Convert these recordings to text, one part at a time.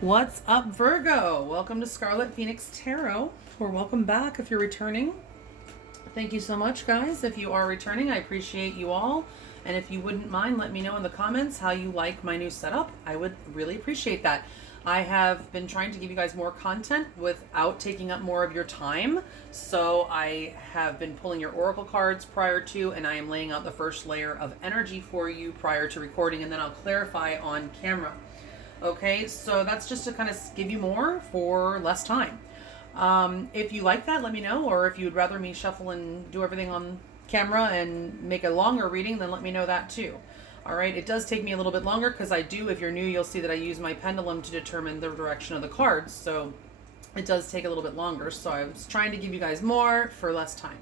What's up, Virgo? Welcome to Scarlet Phoenix Tarot, or welcome back if you're returning. Thank you so much, guys. If you are returning, I appreciate you all. And if you wouldn't mind, let me know in the comments how you like my new setup. I would really appreciate that. I have been trying to give you guys more content without taking up more of your time. So I have been pulling your oracle cards prior to, and I am laying out the first layer of energy for you prior to recording, and then I'll clarify on camera. Okay, so that's just to kind of give you more for less time. If you like that, let me know, or if you would rather me shuffle and do everything on camera and make a longer reading, then let me know that too. All right, it does take me a little bit longer because I do, if you're new, you'll see that I use my pendulum to determine the direction of the cards, so it does take a little bit longer. So I was trying to give you guys more for less time.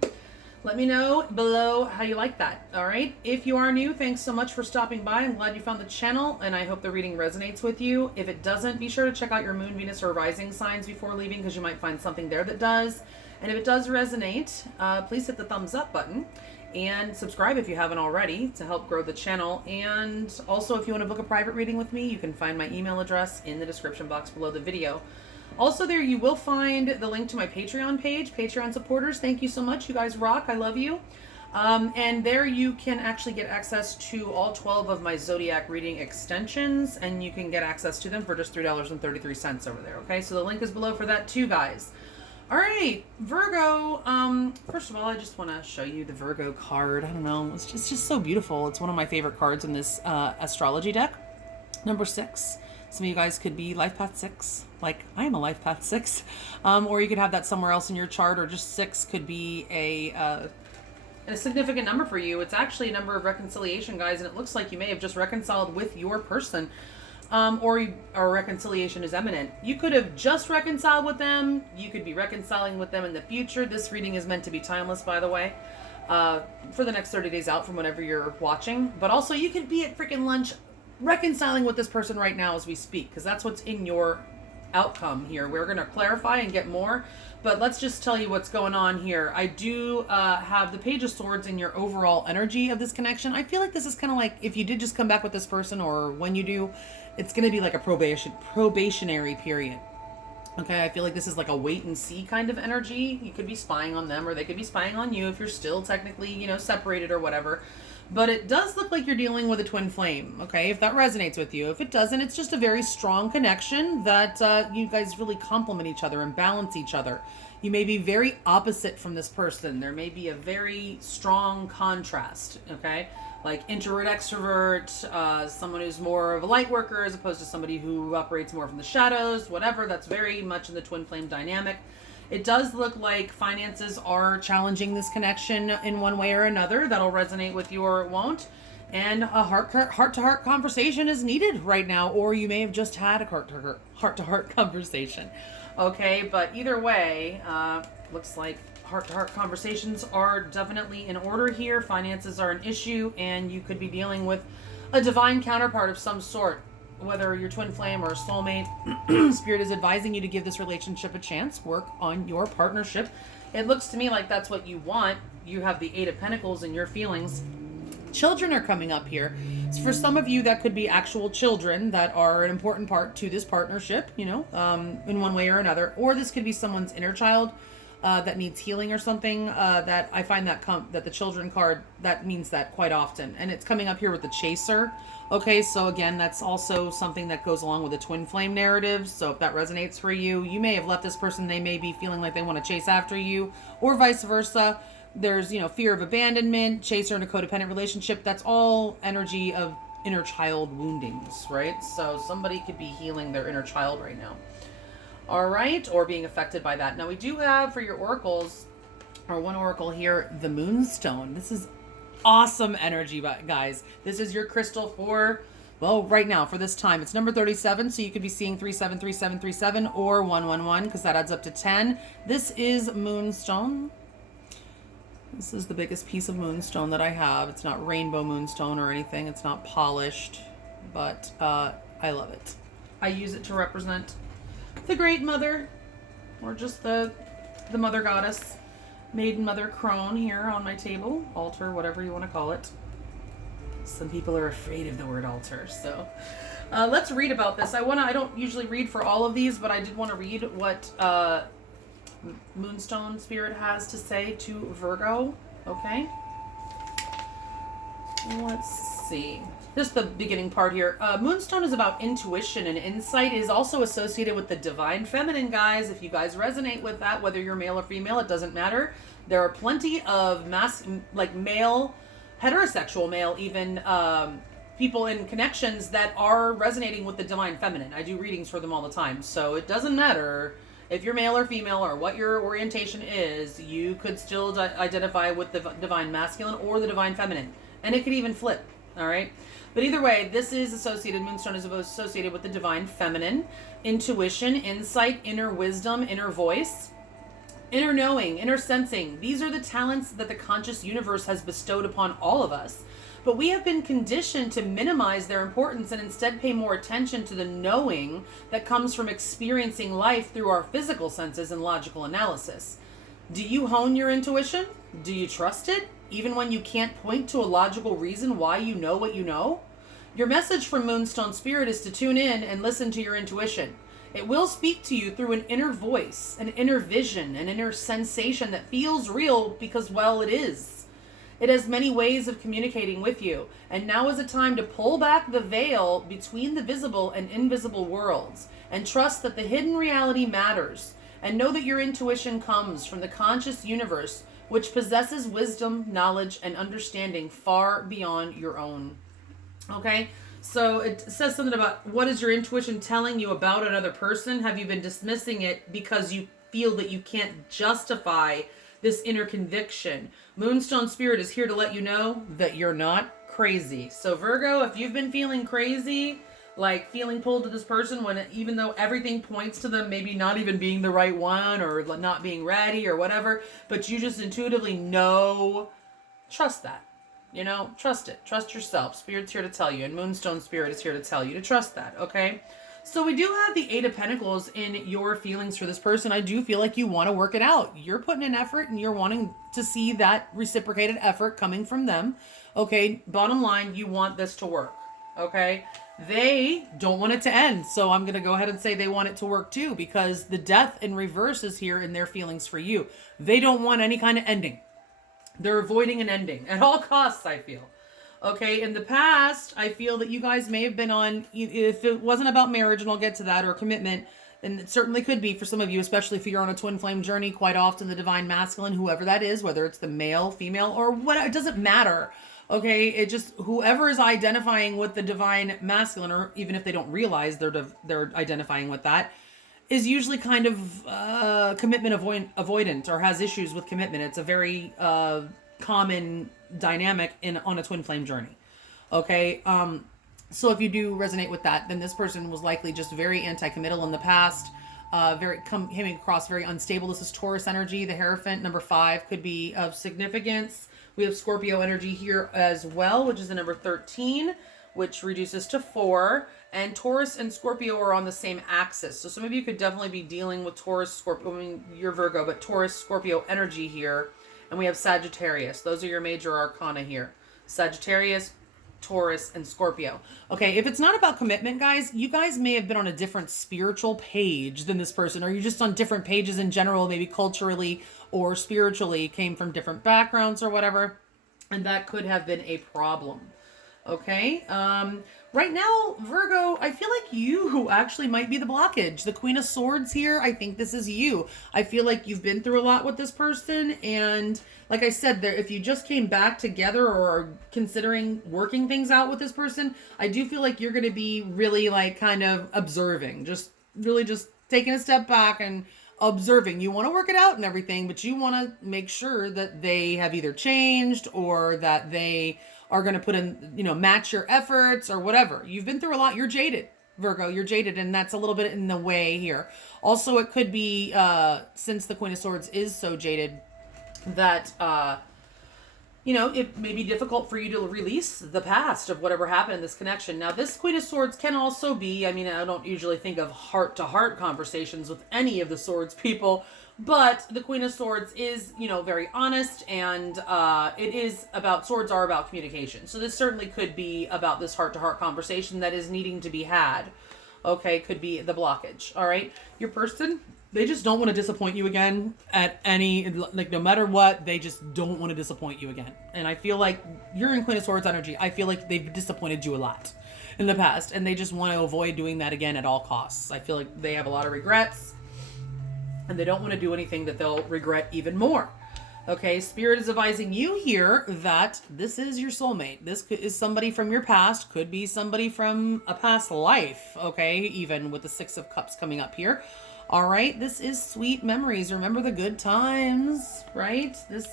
Let me know below how you like that. All right. If you are new, thanks so much for stopping by. I'm glad you found the channel, and I hope the reading resonates with you. If it doesn't, be sure to check out your moon, Venus, or rising signs before leaving, because you might find something there that does. And if it does resonate, please hit the thumbs up button and subscribe if you haven't already to help grow the channel. And also, if you want to book a private reading with me, you can find my email address in the description box below the video. Also, there you will find the link to my Patreon page. Patreon supporters, thank you so much. You guys rock. I love you. And there you can actually get access to all 12 of my zodiac reading extensions, and you can get access to them for just $3.33 over there. Okay, so the link is below for that too, guys. All right, Virgo. First of all, I just want to show you the Virgo card. I don't know, it's just so beautiful. It's one of my favorite cards in this astrology deck. Number 6. Some of you guys could be life path 6, like I am a life path 6, or you could have that somewhere else in your chart, or just 6 could be a significant number for you. It's actually a number of reconciliation, guys, and it looks like you may have just reconciled with your person, or reconciliation is imminent. You could have just reconciled with them. You could be reconciling with them in the future. This reading is meant to be timeless, by the way, for the next 30 days out from whenever you're watching. But also, you could be at freaking lunch reconciling with this person right now as we speak, because that's what's in your outcome here. We're going to clarify and get more, but let's just tell you what's going on here. I do have the Page of Swords in your overall energy of this connection. I feel like this is kind of like if you did just come back with this person, or when you do, it's going to be like a probationary period. Okay, I feel like this is like a wait and see kind of energy. You could be spying on them, or they could be spying on you if you're still technically, separated or whatever. But it does look like you're dealing with a twin flame, okay, if that resonates with you. If it doesn't, it's just a very strong connection that you guys really complement each other and balance each other. You may be very opposite from this person. There may be a very strong contrast, okay? Like introvert, extrovert, someone who's more of a light worker as opposed to somebody who operates more from the shadows, whatever. That's very much in the twin flame dynamic. It does look like finances are challenging this connection in one way or another. That'll resonate with you or it won't. And a heart-to-heart conversation is needed right now, or you may have just had a heart-to-heart conversation. Okay, but either way, looks like heart-to-heart conversations are definitely in order here. Finances are an issue, and you could be dealing with a divine counterpart of some sort. Whether you're twin flame or a soulmate, Spirit is advising you to give this relationship a chance. Work on your partnership. It looks to me like that's what you want. You have the 8 of Pentacles in your feelings. Children are coming up here. So for some of you, that could be actual children that are an important part to this partnership, in one way or another. Or this could be someone's inner child that needs healing or something. That I find that the children card, that means that quite often. And it's coming up here with the Chaser. Okay, so again, that's also something that goes along with the twin flame narrative. So if that resonates for you, you may have left this person. They may be feeling like they want to chase after you, or vice versa. There's, fear of abandonment, chaser in a codependent relationship. That's all energy of inner child woundings, right? So somebody could be healing their inner child right now. All right, or being affected by that. Now we do have for your oracles, or one oracle here, the Moonstone. This is awesome energy, guys. This is your crystal for, well, right now, for this time. It's number 37, so you could be seeing 373737 or 111, because that adds up to 10. This is Moonstone. This is the biggest piece of Moonstone that I have. It's not rainbow Moonstone or anything. It's not polished, but I love it. I use it to represent the Great Mother, or just the Mother Goddess. Maiden Mother Crone here on my table, altar, whatever you want to call it. Some people are afraid of the word altar. So let's read about this. I don't usually read for all of these, but I did want to read what Moonstone Spirit has to say to Virgo. Okay. Let's see. Just the beginning part here. Moonstone is about intuition and insight. It is also associated with the divine feminine, guys. If you guys resonate with that, whether you're male or female, it doesn't matter. There are plenty of male, heterosexual male, even people in connections that are resonating with the divine feminine. I do readings for them all the time. So it doesn't matter if you're male or female or what your orientation is. You could still identify with the divine masculine or the divine feminine. And it could even flip. All right. But either way, this is associated, Moonstone is associated with the divine feminine, intuition, insight, inner wisdom, inner voice, inner knowing, inner sensing. These are the talents that the conscious universe has bestowed upon all of us. But we have been conditioned to minimize their importance and instead pay more attention to the knowing that comes from experiencing life through our physical senses and logical analysis. Do you hone your intuition? Do you trust it? Even when you can't point to a logical reason why you know what you know? Your message from Moonstone Spirit is to tune in and listen to your intuition. It will speak to you through an inner voice, an inner vision, an inner sensation that feels real because, well, it is. It has many ways of communicating with you, and now is a time to pull back the veil between the visible and invisible worlds and trust that the hidden reality matters, and know that your intuition comes from the conscious universe, which possesses wisdom, knowledge, and understanding far beyond your own. Okay? So it says something about, what is your intuition telling you about another person? Have you been dismissing it because you feel that you can't justify this inner conviction? Moonstone Spirit is here to let you know that you're not crazy. So Virgo, if you've been feeling crazy, like feeling pulled to this person when even though everything points to them maybe not even being the right one or not being ready or whatever, but you just intuitively know, trust that. You know, trust it. Trust yourself. Spirit's here to tell you, and Moonstone Spirit is here to tell you to trust that, okay? So we do have the Eight of Pentacles in your feelings for this person. I do feel like you want to work it out. You're putting in effort and you're wanting to see that reciprocated effort coming from them. Okay, bottom line, you want this to work, okay? They don't want it to end. So I'm going to go ahead and say they want it to work too, because the Death in reverse is here in their feelings for you. They don't want any kind of ending. They're avoiding an ending at all costs, I feel. Okay, in the past, I feel that you guys may have been on, if it wasn't about marriage, and I'll get to that, or commitment, and it certainly could be for some of you, especially if you're on a twin flame journey, quite often the divine masculine, whoever that is, whether it's the male, female, or what, it doesn't matter. Okay, it just, whoever is identifying with the divine masculine, or even if they don't realize they're identifying with that, is usually kind of commitment avoidant or has issues with commitment. It's a very common dynamic on a twin flame journey. Okay, so if you do resonate with that, then this person was likely just very anti-committal in the past, coming across very unstable. This is Taurus energy. The Hierophant, number 5, could be of significance. We have Scorpio energy here as well, which is the number 13, which reduces to 4. And Taurus and Scorpio are on the same axis. So some of you could definitely be dealing with Taurus, Scorpio, I mean, you're Virgo, but Taurus, Scorpio energy here. And we have Sagittarius. Those are your major arcana here. Sagittarius, Taurus, and Scorpio. Okay, if it's not about commitment, guys, you guys may have been on a different spiritual page than this person, or you're just on different pages in general, maybe culturally or spiritually, came from different backgrounds or whatever, and that could have been a problem. Okay, right now, Virgo, I feel like you actually might be the blockage. The Queen of Swords here, I think this is you. I feel like you've been through a lot with this person, and like I said, if you just came back together or are considering working things out with this person, I do feel like you're going to be really like kind of observing, just really just taking a step back and observing. You want to work it out and everything, but you want to make sure that they have either changed or that they are going to put in, match your efforts or whatever. You've been through a lot. You're jaded, Virgo. You're jaded, and that's a little bit in the way here. Also, it could be, since the Queen of Swords is so jaded, that, you know, it may be difficult for you to release the past of whatever happened in this connection. Now, this Queen of Swords can also be, I mean, I don't usually think of heart-to-heart conversations with any of the Swords people, but the Queen of Swords is, you know, very honest, and it is about, swords are about communication. So this certainly could be about this heart-to-heart conversation that is needing to be had. Okay, could be the blockage. All right, your person, they just don't want to disappoint you again at any, like, no matter what, they just don't want to disappoint you again. And I feel like you're in Queen of Swords energy. I feel like they've disappointed you a lot in the past, and they just want to avoid doing that again at all costs. I feel like they have a lot of regrets, and they don't want to do anything that they'll regret even more. Okay, Spirit is advising you here that this is your soulmate. This is somebody from your past, could be somebody from a past life, okay, even with the Six of Cups coming up here. All right, this is sweet memories. Remember the good times, right? This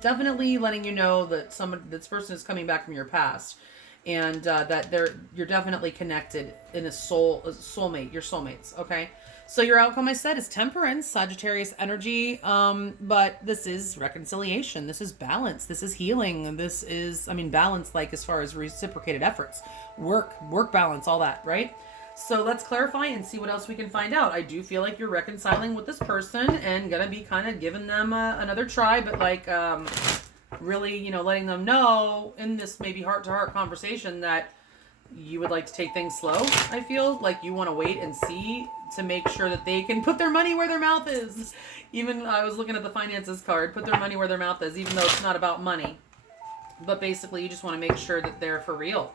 definitely letting you know that this person is coming back from your past, and that you're definitely connected in a soulmate, your soulmates, okay? So your outcome, I said, is Temperance, Sagittarius energy, but this is reconciliation. This is balance. This is healing. This is, I mean, balance, like as far as reciprocated efforts, work balance, all that, right? So let's clarify and see what else we can find out. I do feel like you're reconciling with this person and gonna be kind of giving them another try, but like really, you know, letting them know in this maybe heart-to-heart conversation that you would like to take things slow. I feel like you want to wait and see to make sure that they can put their money where their mouth is. Even I was looking at the finances card, put their money where their mouth is, even though it's not about money. But basically, you just want to make sure that they're for real.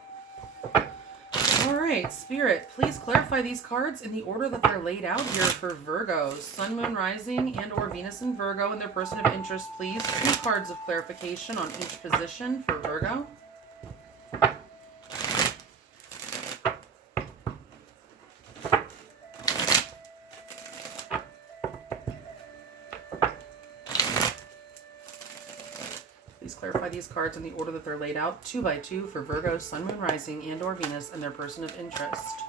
All right, Spirit, please clarify these cards in the order that they're laid out here for Virgos. Sun, Moon, Rising, and or Venus in Virgo and their person of interest, please. 2 cards of clarification on each position for Virgo. Please clarify these cards in the order that they're laid out, 2 by 2 for Virgo, Sun, Moon, Rising, and or Venus, and their person of interest.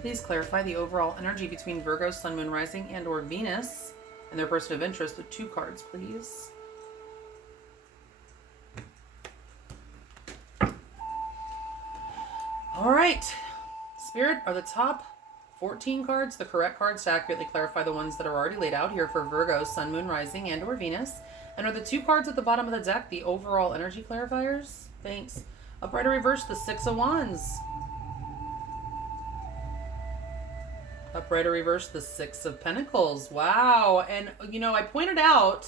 Please clarify the overall energy between Virgo, Sun, Moon, Rising, and or Venus, and their person of interest with 2 cards, please. All right, Spirit, are the top 14 cards the correct cards to accurately clarify the ones that are already laid out here for Virgo, Sun, Moon, Rising, and or Venus? And are the 2 cards at the bottom of the deck the overall energy clarifiers? Thanks. Upright or reverse, the 6 of Wands. Upright or reverse, the 6 of Pentacles. Wow. And, you know, I pointed out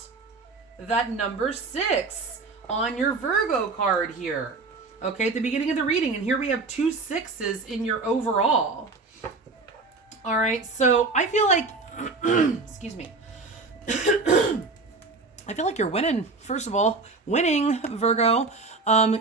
that number 6 on your Virgo card here. Okay, at the beginning of the reading, and here we have 2 6s in your overall. All right, so I feel like, excuse me. I feel like you're winning, first of all. Winning, Virgo.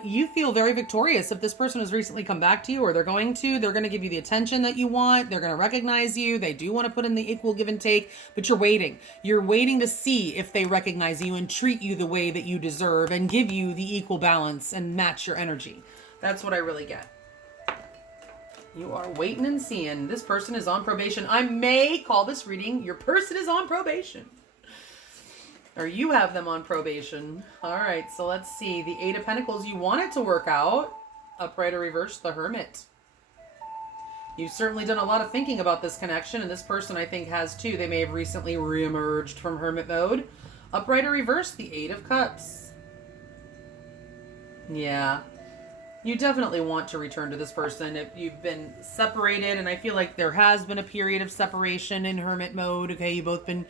You feel very victorious. If this person has recently come back to you, or they're going to give you the attention that you want. They're going to recognize you. They do want to put in the equal give and take, but you're waiting. You're waiting to see if they recognize you and treat you the way that you deserve and give you the equal balance and match your energy. That's what I really get. You are waiting and seeing. This person is on probation. I may call this reading, your person is on probation. Or you have them on probation. All right, so let's see. The 8 of Pentacles, you want it to work out. Upright or reverse, the Hermit. You've certainly done a lot of thinking about this connection, and this person, I think, has too. They may have recently reemerged from Hermit mode. Upright or reverse, the 8 of Cups. Yeah. You definitely want to return to this person if you've been separated, and I feel like there has been a period of separation in Hermit mode. Okay, you've both been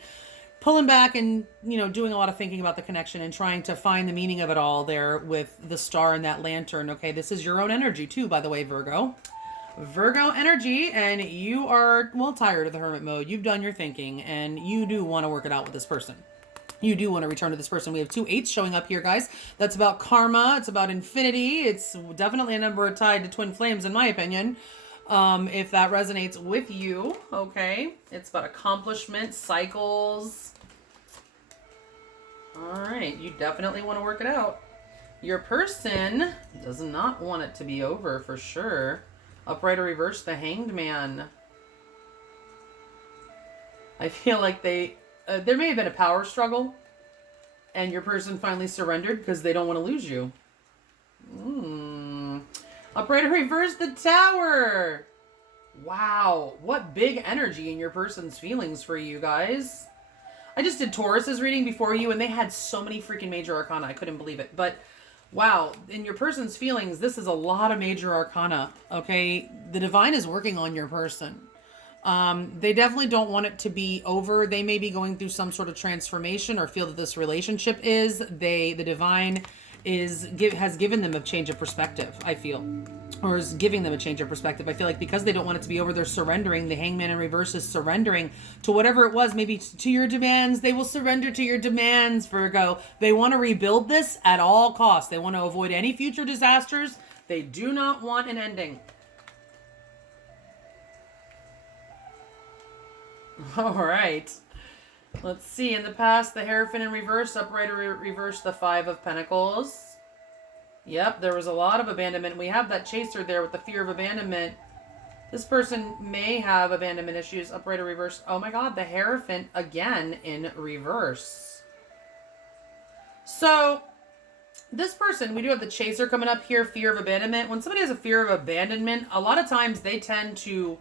pulling back and, you know, doing a lot of thinking about the connection and trying to find the meaning of it all there with the star and that lantern. Okay, this is your own energy too, by the way, Virgo. Virgo energy, and you are, well, tired of the Hermit mode. You've done your thinking, and you do want to work it out with this person. You do want to return to this person. We have 2 8s showing up here, guys. That's about karma. It's about infinity. It's definitely a number tied to twin flames, in my opinion. If that resonates with you, okay. It's about accomplishment, cycles. All right, you definitely want to work it out. Your person does not want it to be over for sure. Upright or reverse, the Hanged Man. I feel like there may have been a power struggle, and your person finally surrendered because they don't want to lose you. Upright or reverse, the Tower. Wow, what big energy in your person's feelings for you guys. I just did Taurus's reading before you, and they had so many freaking major arcana. I couldn't believe it. But wow, in your person's feelings, this is a lot of major arcana. Okay, the divine is working on your person. They definitely don't want it to be over. They may be going through some sort of transformation or feel that this relationship is. The divine has given them a change of perspective, I feel. Or is giving them a change of perspective. I feel like because they don't want it to be over, they're surrendering. The Hangman in reverse is surrendering to whatever it was, maybe to your demands. They will surrender to your demands, Virgo. They want to rebuild this at all costs. They want to avoid any future disasters. They do not want an ending. All right. Let's see. In the past, the Hierophant in reverse, upright or reverse, the Five of Pentacles. Yep, there was a lot of abandonment. We have that chaser there with the fear of abandonment. This person may have abandonment issues, upright or reverse. Oh my God, the Hierophant again in reverse. So, this person, we do have the chaser coming up here, fear of abandonment. When somebody has a fear of abandonment, a lot of times they tend to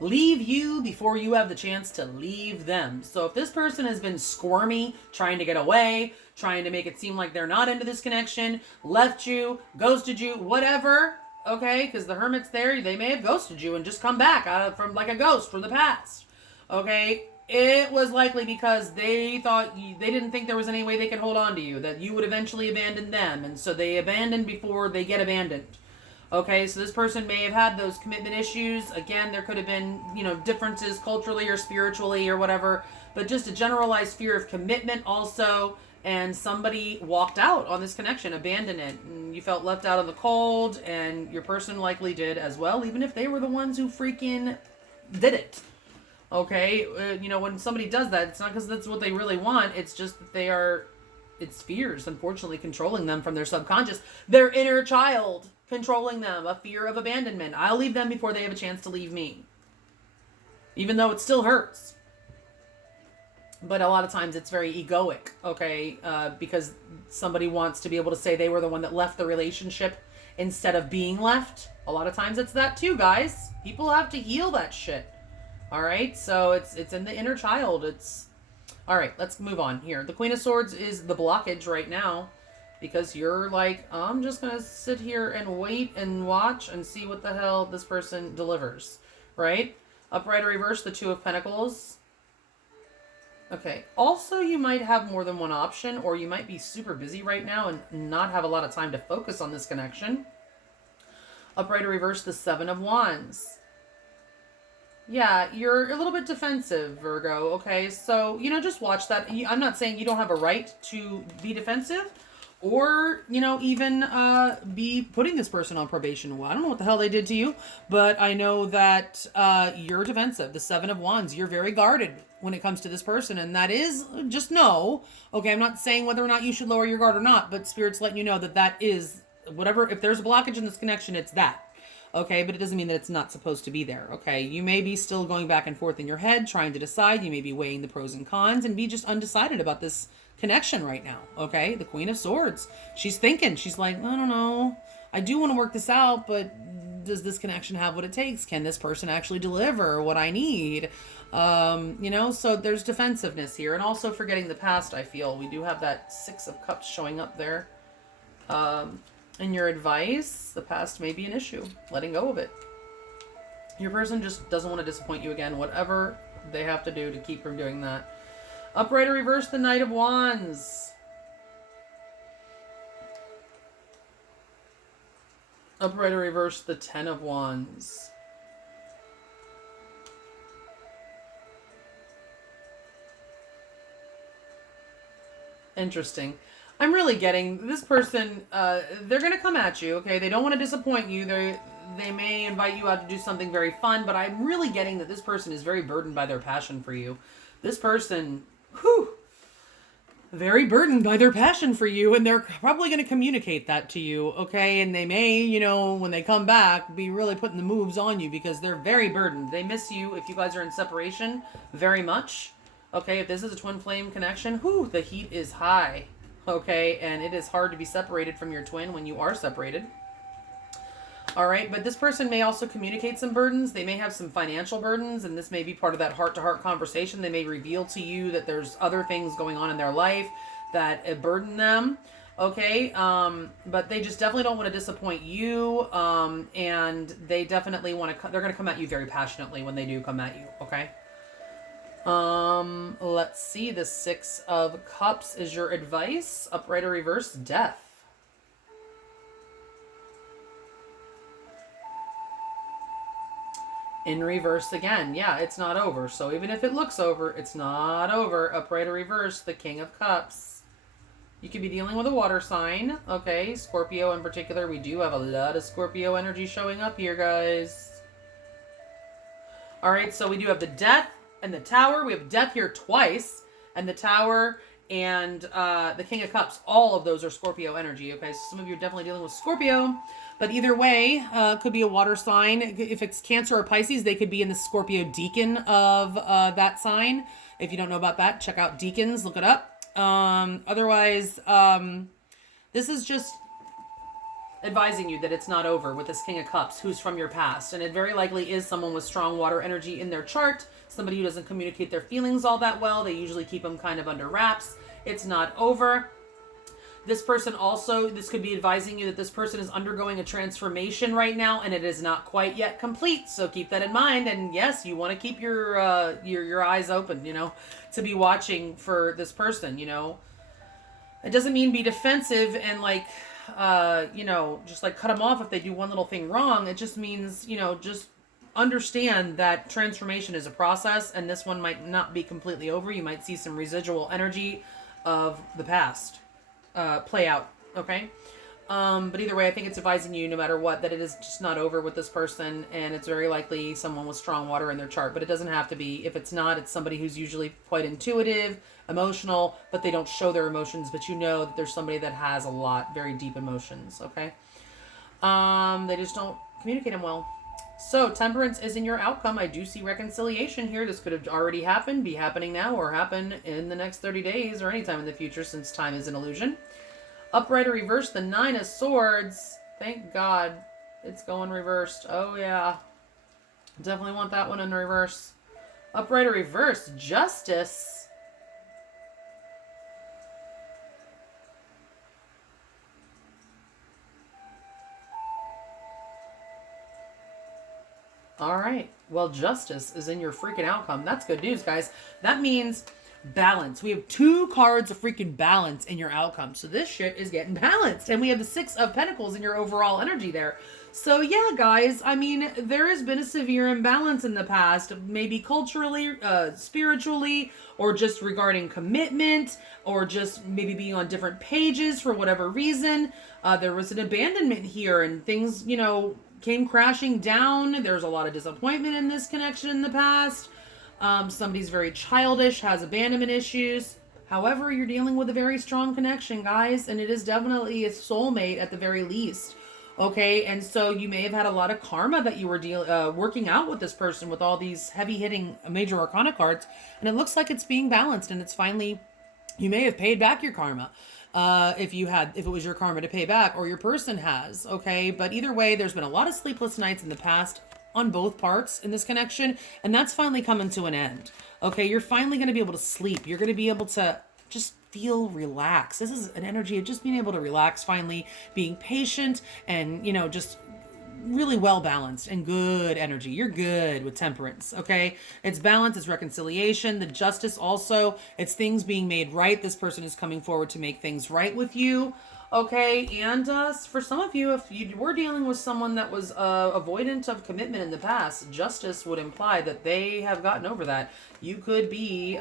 leave you before you have the chance to leave them. So if this person has been squirmy, trying to get away, trying to make it seem like they're not into this connection, left you, ghosted you, whatever, okay, because the Hermit's there, they may have ghosted you and just come back from like a ghost from the past, okay? It was likely because they didn't think there was any way they could hold on to you, that you would eventually abandon them, and so they abandoned before they get abandoned. Okay, so this person may have had those commitment issues. Again, there could have been, differences culturally or spiritually or whatever, but just a generalized fear of commitment also. And somebody walked out on this connection, abandoned it, and you felt left out in the cold, and your person likely did as well, even if they were the ones who freaking did it. Okay, when somebody does that, it's not because that's what they really want. It's just that it's fears, unfortunately, controlling them from their subconscious. Their inner child controlling them, a fear of abandonment. I'll leave them before they have a chance to leave me. Even though it still hurts. But a lot of times it's very egoic, okay? Because somebody wants to be able to say they were the one that left the relationship instead of being left. A lot of times it's that too, guys. People have to heal that shit. All right? So it's in the inner child. All right, let's move on here. The Queen of Swords is the blockage right now. Because you're like, I'm just going to sit here and wait and watch and see what the hell this person delivers. Right? Upright or reverse, the Two of Pentacles. Okay. Also, you might have more than one option, or you might be super busy right now and not have a lot of time to focus on this connection. Upright or reverse, the Seven of Wands. Yeah, you're a little bit defensive, Virgo. Okay, so, just watch that. I'm not saying you don't have a right to be defensive. Or, even be putting this person on probation. Well, I don't know what the hell they did to you, but I know that you're defensive. The Seven of Wands, you're very guarded when it comes to this person. And that is, just know, okay, I'm not saying whether or not you should lower your guard or not, but Spirit's letting you know that is, whatever, if there's a blockage in this connection, it's that. Okay, but it doesn't mean that it's not supposed to be there, okay? You may be still going back and forth in your head, trying to decide. You may be weighing the pros and cons and be just undecided about this connection right now, okay? The Queen of Swords. She's thinking. She's like, I don't know. I do want to work this out, but does this connection have what it takes? Can this person actually deliver what I need? So there's defensiveness here. And also forgetting the past, I feel. We do have that Six of Cups showing up there. In your advice, the past may be an issue. Letting go of it. Your person just doesn't want to disappoint you again, whatever they have to do to keep from doing that. Upright or reverse, the Knight of Wands. Upright or reverse, the Ten of Wands. Interesting. I'm really getting this person, they're going to come at you, okay? They don't want to disappoint you. They may invite you out to do something very fun, but I'm really getting that this person is very burdened by their passion for you. This person, very burdened by their passion for you, and they're probably going to communicate that to you, okay? And they may, you know, when they come back, be really putting the moves on you because they're very burdened. They miss you if you guys are in separation very much, okay? If this is a twin flame connection, whew, the heat is high, okay? And it is hard to be separated from your twin when you are separated. All right, but this person may also communicate some burdens. They may have some financial burdens, and this may be part of that heart-to-heart conversation. They may reveal to you that there's other things going on in their life that burden them, okay? But they just definitely don't want to disappoint you, and they definitely want to, they're going to come at you very passionately when they do come at you, okay? Let's see, the Six of Cups is your advice. Upright or reverse, death. In reverse again. Yeah, it's not over. So even if it looks over, it's not over. Upright or reverse, the King of Cups. You could be dealing with a water sign. Okay, Scorpio in particular. We do have a lot of Scorpio energy showing up here, guys. All right, so we do have the Death and the Tower. We have Death here twice. And the Tower and the King of Cups. All of those are Scorpio energy. Okay, so some of you are definitely dealing with Scorpio. But either way, could be a water sign. If it's Cancer or Pisces, they could be in the Scorpio decan of that sign. If you don't know about that, check out decans. Look it up. Otherwise, this is just advising you that it's not over with this King of Cups, who's from your past. And it very likely is someone with strong water energy in their chart. Somebody who doesn't communicate their feelings all that well. They usually keep them kind of under wraps. It's not over. This person also, this could be advising you that this person is undergoing a transformation right now, and it is not quite yet complete. So keep that in mind. And yes, you want to keep your eyes open, you know, to be watching for this person, you know. It doesn't mean be defensive and like, you know, just like cut them off if they do one little thing wrong. It just means, you know, just understand that transformation is a process, and this one might not be completely over. You might see some residual energy of the past play out, okay? But either way, I think it's advising you, no matter what, that it is just not over with this person, and it's very likely someone with strong water in their chart, but it doesn't have to be. If it's not, it's somebody who's usually quite intuitive, emotional, but they don't show their emotions, but you know that there's somebody that has a lot, very deep emotions, okay? They just don't communicate them well. So, temperance is in your outcome. I do see reconciliation here. This could have already happened, be happening now, or happen in the next 30 days or anytime in the future, since time is an illusion. Upright or reverse, the Nine of Swords. Thank God it's going reversed. Oh, yeah. Definitely want that one in reverse. Upright or reverse, Justice. All right. Well, justice is in your freaking outcome. That's good news, guys. That means balance. We have 2 cards of freaking balance in your outcome. So this shit is getting balanced. And we have the 6 of Pentacles in your overall energy there. So yeah, guys, I mean, there has been a severe imbalance in the past, maybe culturally, spiritually, or just regarding commitment, or just maybe being on different pages for whatever reason. There was an abandonment here, and things, you know, came crashing down. There's a lot of disappointment in this connection in the past. Somebody's very childish, has abandonment issues. However, you're dealing with a very strong connection, guys, and it is definitely a soulmate at the very least. Okay, and so you may have had a lot of karma that you were working out with this person with all these heavy-hitting major arcana cards, and it looks like it's being balanced, and it's finally, you may have paid back your karma. If it was your karma to pay back, or your person has, okay? But either way, there's been a lot of sleepless nights in the past on both parts in this connection, and that's finally coming to an end, okay? You're finally going to be able to sleep. You're going to be able to just feel relaxed. This is an energy of just being able to relax, finally being patient, and, you know, just really well balanced and good energy. You're good with temperance, okay? It's balance, it's reconciliation. The justice also, it's things being made right. This person is coming forward to make things right with you, okay? And for some of you, if you were dealing with someone that was avoidant of commitment in the past, justice would imply that they have gotten over that. You could be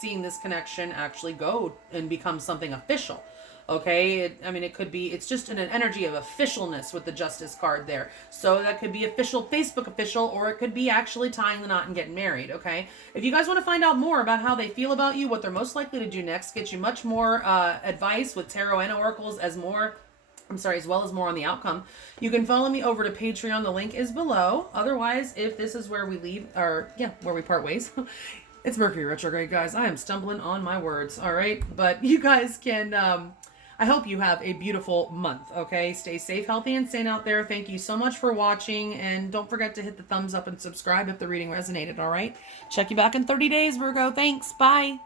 seeing this connection actually go and become something official. Okay, I mean, it could be, it's just an energy of officialness with the Justice card there. So that could be official, Facebook official, or it could be actually tying the knot and getting married, okay? If you guys want to find out more about how they feel about you, what they're most likely to do next, get you much more advice with tarot and oracles as well as more on the outcome, you can follow me over to Patreon. The link is below. Otherwise, if this is where we leave, or yeah, where we part ways, it's Mercury retrograde, guys. I am stumbling on my words, all right? But you guys can, I hope you have a beautiful month, okay? Stay safe, healthy, and sane out there. Thank you so much for watching, and don't forget to hit the thumbs up and subscribe if the reading resonated, all right? Check you back in 30 days, Virgo. Thanks. Bye.